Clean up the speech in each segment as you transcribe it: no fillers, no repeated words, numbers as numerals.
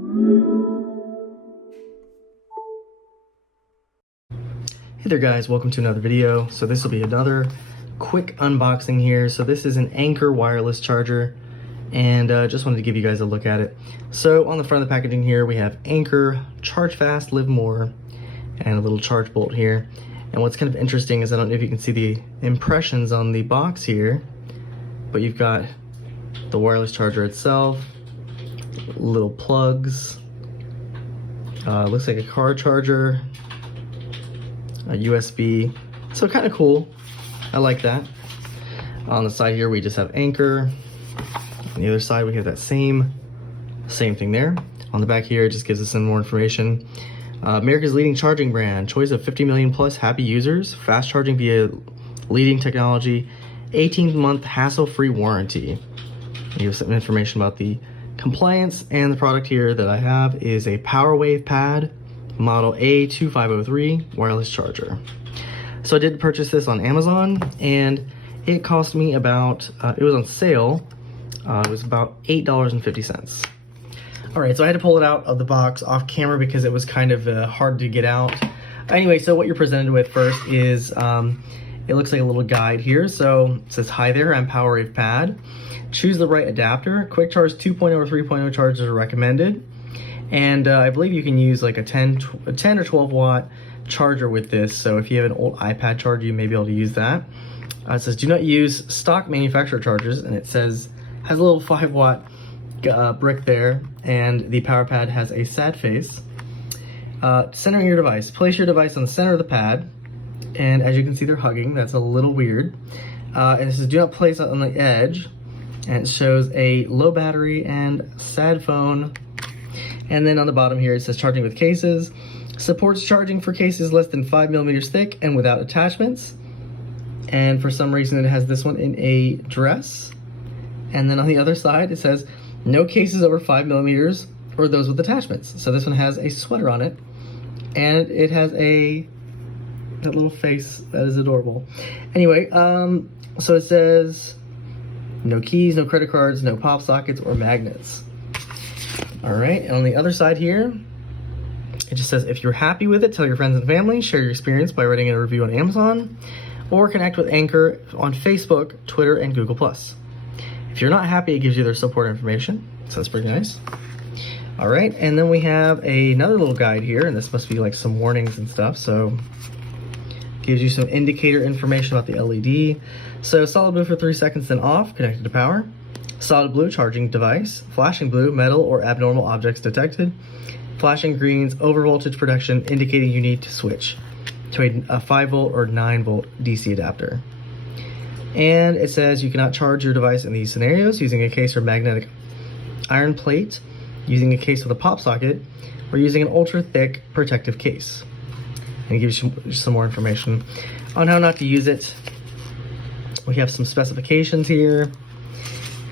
Hey there guys, welcome to another video. So this will be another quick unboxing here. So this is an Anker wireless charger, and just wanted to give you guys a look at it. So on the front of the packaging here we have Anker, charge fast, live more, and a little charge bolt here. And what's kind of interesting is, I don't know if you can see the impressions on the box here, but you've got the wireless charger itself, little plugs, looks like a car charger, a USB, so kind of cool. I like that. On the side here we just have Anker. On the other side we have that same thing there. On the back here it just gives us some more information. America's leading charging brand, choice of 50 million plus happy users, fast charging via leading technology, 18-month hassle-free warranty. You have some information about the compliance, and the product here that I have is a PowerWave pad, model A2503 wireless charger. So I did purchase this on Amazon, and it cost me about, it was on sale, it was about $8.50. All right, so I had to pull it out of the box off camera because it was kind of hard to get out. Anyway, so what you're presented with first is, it looks like a little guide here. So it says, hi there, I'm PowerWave Pad. Choose the right adapter. Quick charge 2.0 or 3.0 chargers are recommended. And I believe you can use like a 10 or 12 watt charger with this. So if you have an old iPad charger, you may be able to use that. It says, do not use stock manufacturer chargers. And it says, has a little 5 watt brick there, and the power pad has a sad face. Centering your device. Place your device on the center of the pad, and as you can see they're hugging. That's a little weird. And it says do not place it on the edge, and it shows a low battery and sad phone. And then on the bottom here it says charging with cases. Supports charging for cases less than 5 millimeters thick and without attachments. And for some reason it has this one in a dress. And then on the other side it says no cases over 5 millimeters or those with attachments. So this one has a sweater on it, and it has that little face that is adorable. Anyway, so it says no keys, no credit cards, no pop sockets or magnets. All right, and on the other side here, it just says if you're happy with it, tell your friends and family, share your experience by writing a review on Amazon, or connect with Anker on Facebook, Twitter, and Google+. If you're not happy, it gives you their support information, so that's pretty nice. All right, and then we have another little guide here, and this must be like some warnings and stuff, so gives you some indicator information about the LED. So solid blue for 3 seconds, then off, connected to power. Solid blue, charging device. Flashing blue, metal or abnormal objects detected. Flashing greens, over voltage protection, indicating you need to switch to a 5 volt or 9 volt DC adapter. And it says you cannot charge your device in these scenarios using a case or magnetic iron plate, using a case with a pop socket, or using an ultra thick protective case. And it gives you some more information on how not to use it. We have some specifications here,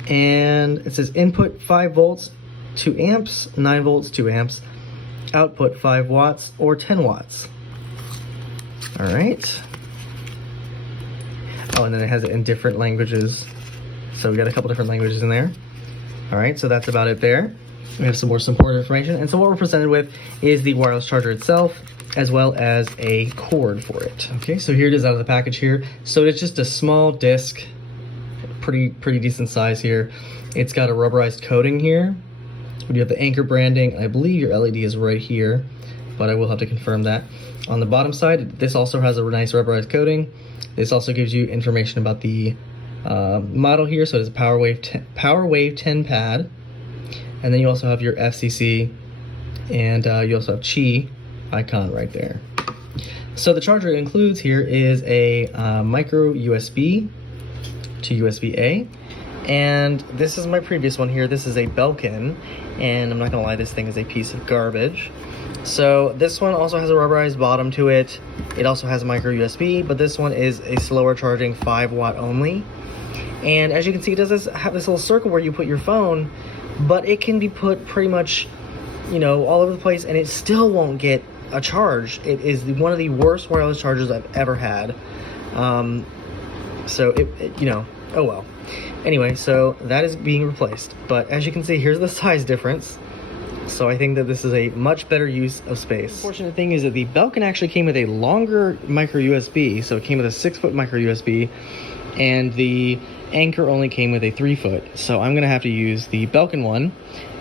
and it says input 5 volts 2 amps, 9 volts 2 amps, output 5 watts or 10 watts. All right. Oh, and then it has it in different languages. So we got a couple different languages in there. All right, so that's about it there. We have some more support information. And so what we're presented with is the wireless charger itself, as well as a cord for it. Okay, so here it is out of the package here. So it's just a small disc, pretty decent size here. It's got a rubberized coating here. You have the Anker branding. I believe your LED is right here, but I will have to confirm that. On the bottom side, this also has a nice rubberized coating. This also gives you information about the model here. So it is a PowerWave 10 pad. And then you also have your FCC, and you also have Qi icon right there. So the charger it includes here is a MicroUSB to USB-A. And this is my previous one here. This is a Belkin, and I'm not gonna lie, this thing is a piece of garbage. So this one also has a rubberized bottom to it. It also has a micro USB, but this one is a slower charging 5 watt only. And as you can see, it does have this little circle where you put your phone, but it can be put pretty much, you know, all over the place, and it still won't get a charge. It is one of the worst wireless chargers I've ever had. So it you know, oh well. Anyway, so that is being replaced. But as you can see, here's the size difference. So I think that this is a much better use of space. The unfortunate thing is that the Belkin actually came with a longer micro USB, so it came with a 6-foot micro USB, and the Anker only came with a 3-foot. So I'm gonna have to use the Belkin one,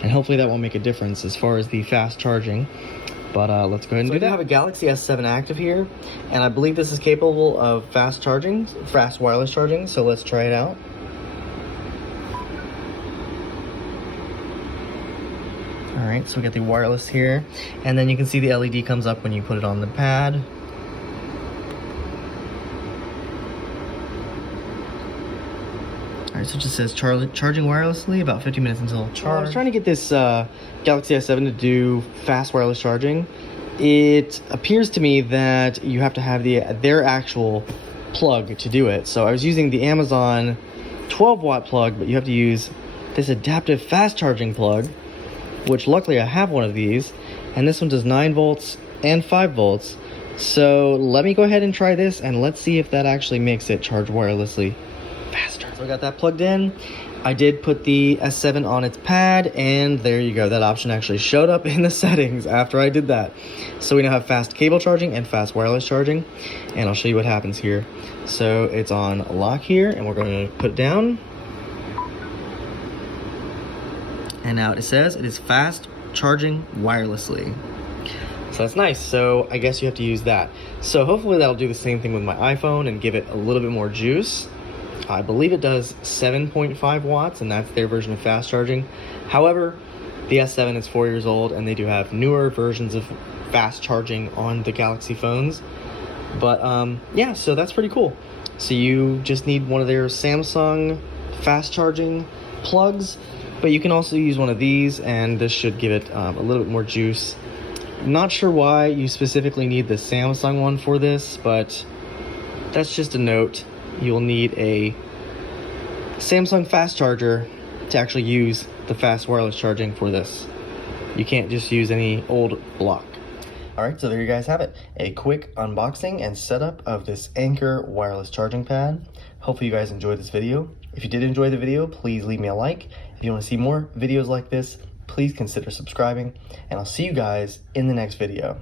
and hopefully that won't make a difference as far as the fast charging. But let's go ahead and do that. I have a Galaxy S7 active here, and I believe this is capable of fast charging, fast wireless charging, so let's try it out. Alright, so we got the wireless here, and then you can see the LED comes up when you put it on the pad. Alright, so it just says charging wirelessly, about 50 minutes until charge. I was trying to get this Galaxy S7 to do fast wireless charging. It appears to me that you have to have their actual plug to do it. So I was using the Amazon 12-watt plug, but you have to use this adaptive fast charging plug, which luckily I have one of these, and this one does 9 volts and 5 volts. So let me go ahead and try this, and let's see if that actually makes it charge wirelessly faster. So I got that plugged in. I did put the S7 on its pad, and there you go. That option actually showed up in the settings after I did that. So we now have fast cable charging and fast wireless charging, and I'll show you what happens here. So it's on lock here, and we're going to put it down. And now it says it is fast charging wirelessly. So that's nice. So I guess you have to use that. So hopefully that'll do the same thing with my iPhone and give it a little bit more juice. I believe it does 7.5 watts, and that's their version of fast charging. However, the S7 is 4 years old, and they do have newer versions of fast charging on the Galaxy phones. But yeah, so that's pretty cool. So you just need one of their Samsung fast charging plugs, but you can also use one of these, and this should give it a little bit more juice. Not sure why you specifically need the Samsung one for this, but that's just a note. You'll need a Samsung fast charger to actually use the fast wireless charging for this. You can't just use any old block. Alright, so there you guys have it. A quick unboxing and setup of this Anker wireless charging pad. Hopefully you guys enjoyed this video. If you did enjoy the video, please leave me a like. If you want to see more videos like this, please consider subscribing, and I'll see you guys in the next video.